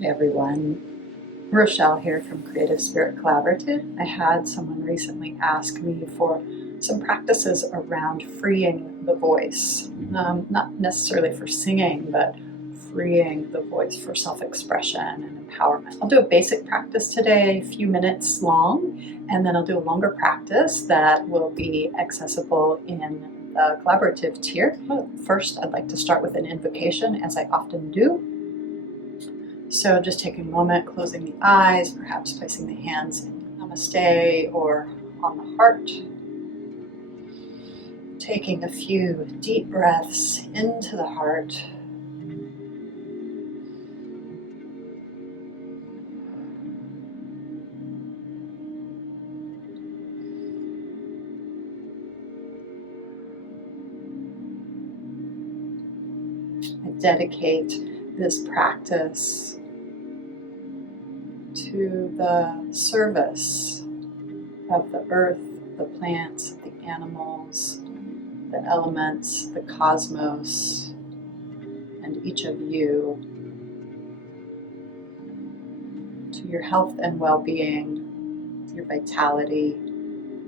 Hey everyone, Rachelle here from Creative Spirit Collaborative. I had someone recently ask me for some practices around freeing the voice. Not necessarily for singing, but freeing the voice for self-expression and empowerment. I'll do a basic practice today, a few minutes long, and then I'll do a longer practice that will be accessible in the collaborative tier. First, I'd like to start with an invocation, as I often do. So just taking a moment, closing the eyes, perhaps placing the hands in Namaste or on the heart. Taking a few deep breaths into the heart. I dedicate this practice to the service of the earth, the plants, the animals, the elements, the cosmos, and each of you, to your health and well-being, your vitality,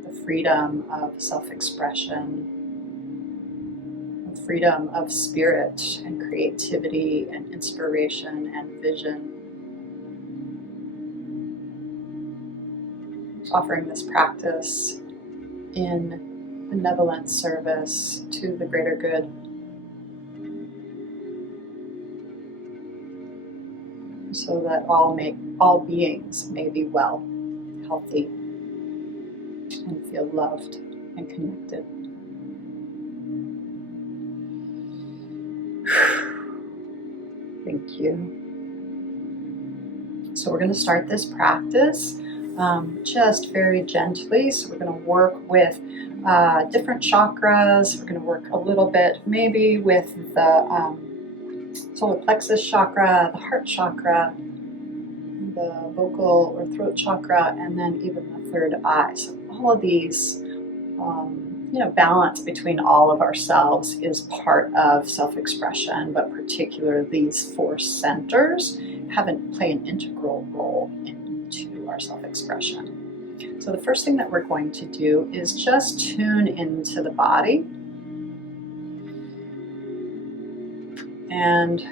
the freedom of self-expression, the freedom of spirit and creativity and inspiration and vision. Offering this practice in benevolent service to the greater good. So that all beings may be well, healthy, and feel loved and connected. Thank you. So we're going to start this practice just very gently. So we're going to work with different chakras. We're going to work a little bit maybe with the solar plexus chakra, the heart chakra, the vocal or throat chakra, and then even the third eye. So all of these, balance between all of ourselves is part of self-expression, but particularly these four centers play an integral role into our self-expression. So the first thing that we're going to do is just tune into the body. And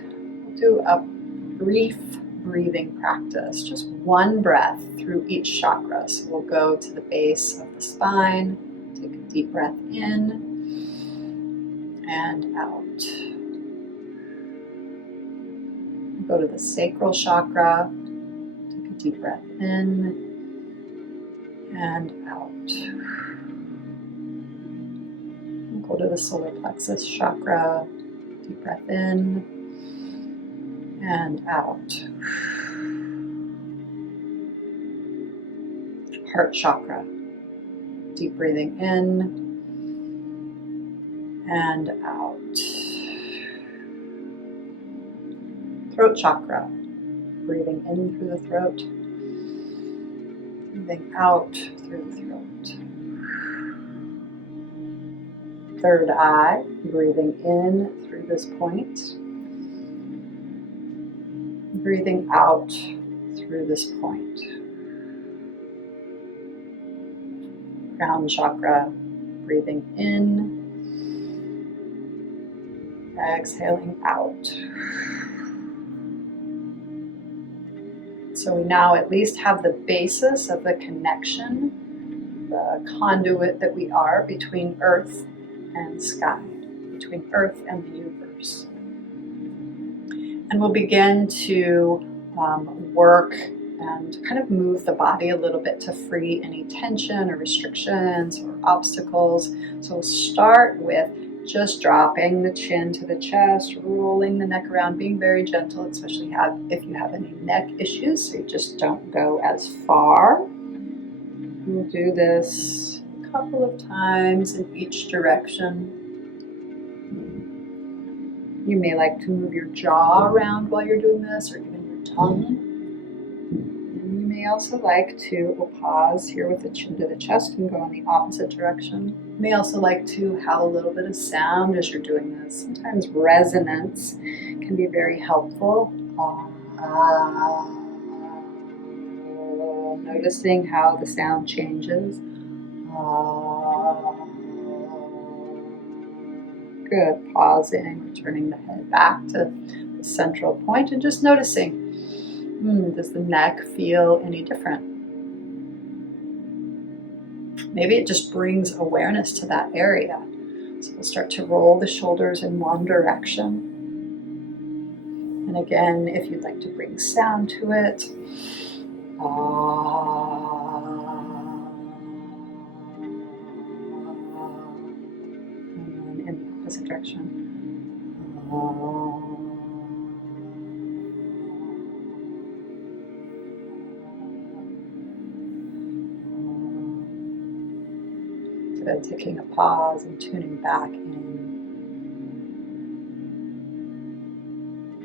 we'll do a brief breathing practice, just one breath through each chakra. So we'll go to the base of the spine, take a deep breath in and out. Go to the sacral chakra, take a deep breath in and out. Go to the solar plexus chakra, deep breath in and out. Heart chakra, deep breathing in and out. Throat chakra, breathing in through the throat, breathing out through the throat. Third eye, breathing in through this point, breathing out through this point. Crown chakra, breathing in, exhaling out. So we now at least have the basis of the connection, the conduit that we are between earth and sky, between earth and the universe. And we'll begin to work and kind of move the body a little bit to free any tension or restrictions or obstacles. So we'll start with just dropping the chin to the chest, rolling the neck around, being very gentle, especially if you have any neck issues, so you just don't go as far. We'll do this a couple of times in each direction. You may like to move your jaw around while you're doing this, or even your tongue. And you may also like to, we'll pause here with the chin to the chest and go in the opposite direction. You may also like to have a little bit of sound as you're doing this. Sometimes resonance can be very helpful. Ah. Noticing how the sound changes. Ah. Good. Pausing, returning the head back to the central point and just noticing, does the neck feel any different? Maybe it just brings awareness to that area. So we'll start to roll the shoulders in one direction. And again, if you'd like to bring sound to it, and then in the opposite direction. So taking a pause and tuning back in.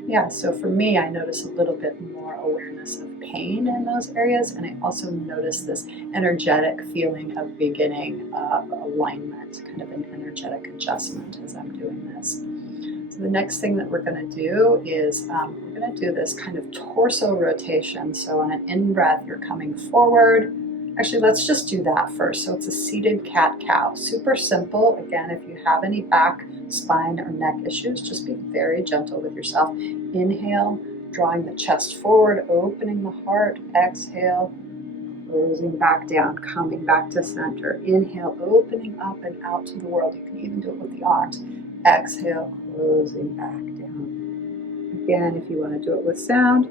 Yeah, so for me, I notice a little bit more awareness of pain in those areas, and I also notice this energetic feeling of beginning of alignment, kind of an energetic adjustment as I'm doing this. So the next thing that we're going to do is we're going to do this kind of torso rotation. So on an in-breath, you're coming forward. Actually, let's just do that first. So it's a seated cat-cow. Super simple. Again, if you have any back, spine, or neck issues, just be very gentle with yourself. Inhale, drawing the chest forward, opening the heart. Exhale, closing back down, coming back to center. Inhale, opening up and out to the world. You can even do it with the arms. Exhale, closing back down. Again, if you want to do it with sound.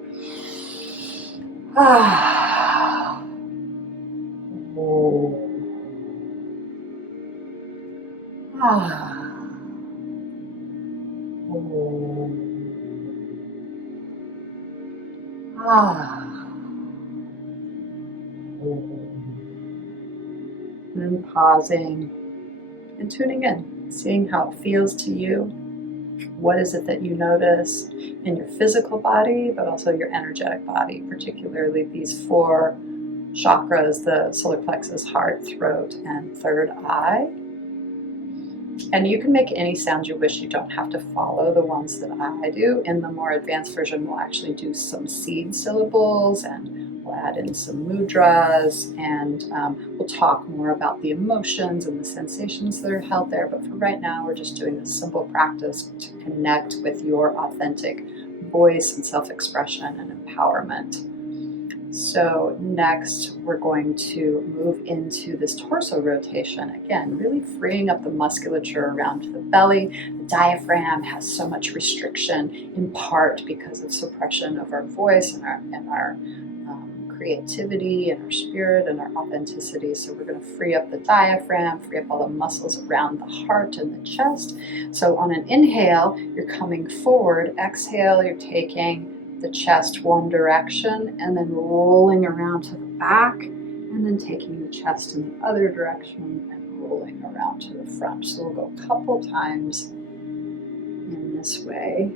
Ah. Oh. Ah. Oh. Ah. Oh. And pausing and tuning in, seeing how it feels to you. What is it that you notice in your physical body, but also your energetic body, particularly these 4 chakras, the solar plexus, heart, throat, and third eye. And you can make any sound you wish. You don't have to follow the ones that I do. In the more advanced version, we'll actually do some seed syllables, and we'll add in some mudras, and we'll talk more about the emotions and the sensations that are held there. But for right now, we're just doing this simple practice to connect with your authentic voice and self-expression and empowerment. So next, we're going to move into this torso rotation. Again, really freeing up the musculature around the belly. The diaphragm has so much restriction, in part because of suppression of our voice and our creativity and our spirit and our authenticity. So we're going to free up the diaphragm, free up all the muscles around the heart and the chest. So on an inhale, you're coming forward. Exhale, you're taking the chest one direction and then rolling around to the back, and then taking the chest in the other direction and rolling around to the front. So we'll go a couple times in this way.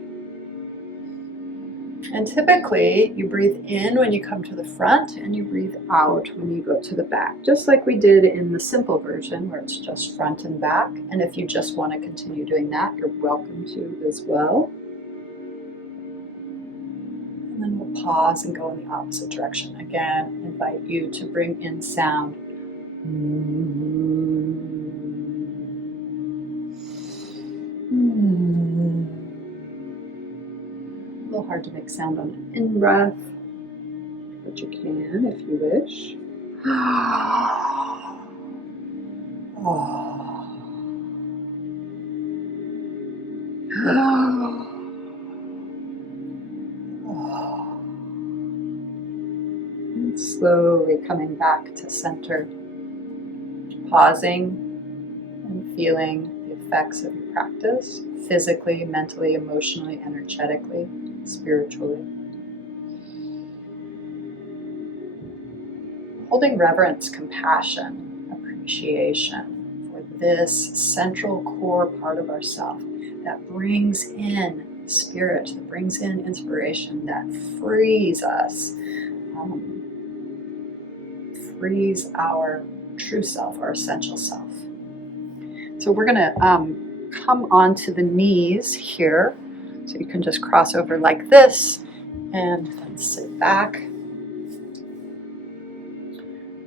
And typically you breathe in when you come to the front and you breathe out when you go to the back, just like we did in the simple version where it's just front and back. And if you just want to continue doing that, you're welcome to as well. And then we'll pause and go in the opposite direction. Again, invite you to bring in sound. A little hard to make sound on an in-breath, but you can if you wish. And slowly coming back to center, pausing and feeling the effects of your practice, physically, mentally, emotionally, energetically, spiritually. Holding reverence, compassion, appreciation for this central core part of ourself that brings in spirit, that brings in inspiration, that frees us, frees our true self, our essential self. So we're going to come onto the knees here. So you can just cross over like this. And then sit back.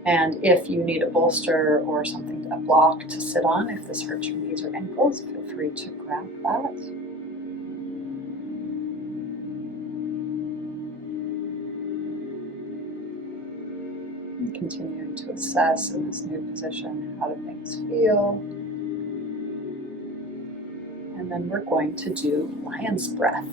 And if you need a bolster or something, a block to sit on, if this hurts your knees or ankles, feel free to grab that. And continuing to assess in this new position, how do things feel? And then we're going to do lion's breath.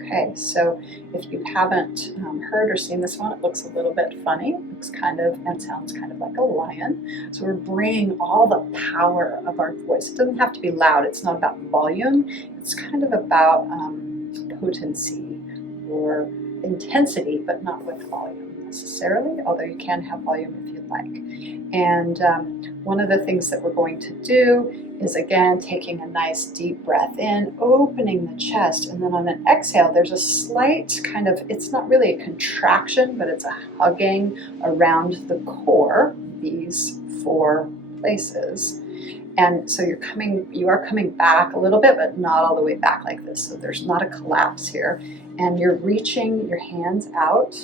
Okay, so if you haven't heard or seen this one, it looks a little bit funny. It looks kind of and sounds kind of like a lion. So we're bringing all the power of our voice. It doesn't have to be loud. It's not about volume. It's kind of about potency or intensity, but not with volume necessarily, although you can have volume if you'd like. And one of the things that we're going to do is, again, taking a nice deep breath in, opening the chest, and then on an exhale, there's a slight kind of, it's not really a contraction, but it's a hugging around the core, these 4 places. And so you are coming back a little bit, but not all the way back like this. So there's not a collapse here. And you're reaching your hands out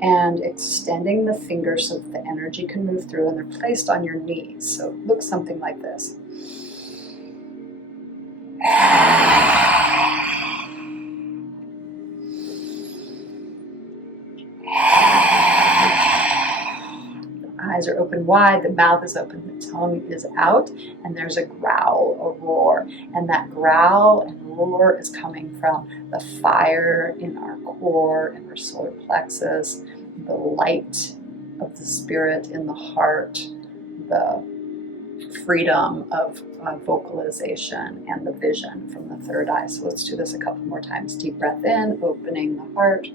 and extending the fingers so that the energy can move through, and they're placed on your knees. So it looks something like this. Eyes are open wide, the mouth is open, the tongue is out, and there's a growl, a roar. And that growl and roar is coming from the fire in our core and our solar plexus, the light of the spirit in the heart, the freedom of vocalization, and the vision from the third eye. So let's do this a couple more times. Deep breath in, opening the heart.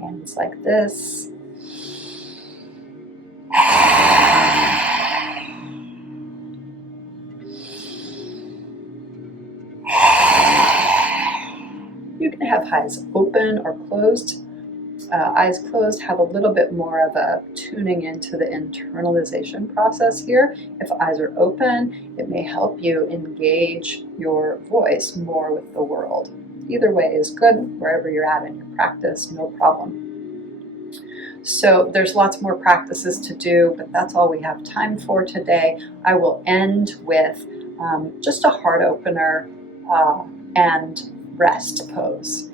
Hands like this. You can have eyes open or closed. Eyes closed have a little bit more of a tuning into the internalization process here. If eyes are open, it may help you engage your voice more with the world. Either way is good, wherever you're at in your practice, no problem. So there's lots more practices to do, but that's all we have time for today. I will end with just a heart opener and rest pose.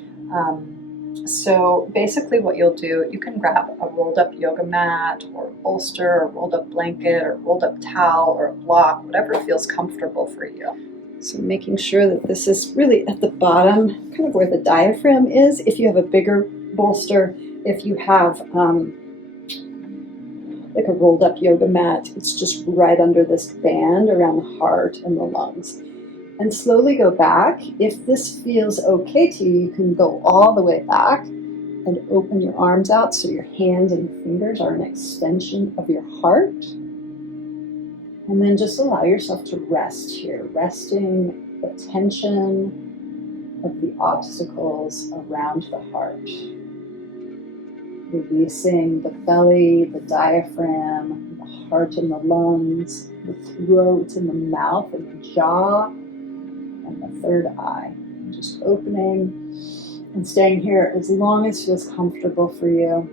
So basically what you'll do, you can grab a rolled up yoga mat or a bolster or a rolled up blanket or a rolled up towel or a block, whatever feels comfortable for you. So making sure that this is really at the bottom, kind of where the diaphragm is. If you have a bigger bolster, if you have like a rolled up yoga mat, it's just right under this band around the heart and the lungs. And slowly go back. If this feels okay to you, you can go all the way back and open your arms out so your hands and fingers are an extension of your heart. And then just allow yourself to rest here, resting the tension of the obstacles around the heart. Releasing the belly, the diaphragm, the heart and the lungs, the throat and the mouth and the jaw, and the third eye. And just opening and staying here as long as feels comfortable for you.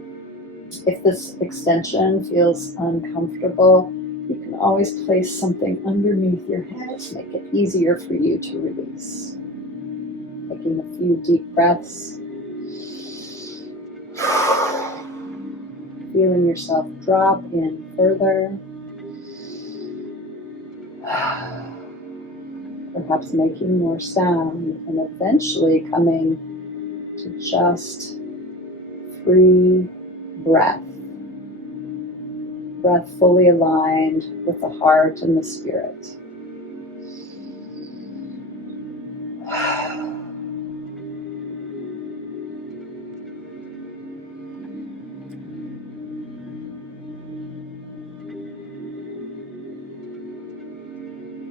If this extension feels uncomfortable, you can always place something underneath your head to make it easier for you to release. Taking a few deep breaths. Feeling yourself drop in further. Perhaps making more sound and eventually coming to just free breath. Breath fully aligned with the heart and the spirit.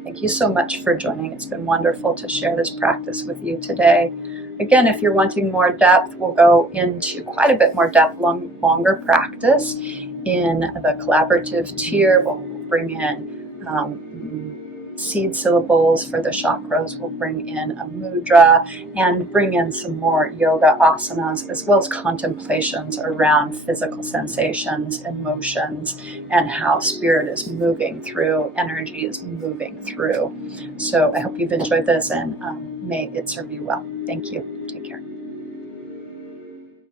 Thank you so much for joining. It's been wonderful to share this practice with you today. Again, if you're wanting more depth, we'll go into quite a bit more depth, longer practice in the collaborative tier. We'll bring in seed syllables for the chakras. We'll bring in a mudra and bring in some more yoga asanas, as well as contemplations around physical sensations, emotions, and how spirit is moving through, energy is moving through. So I hope you've enjoyed this, and may it serve you well. Thank you.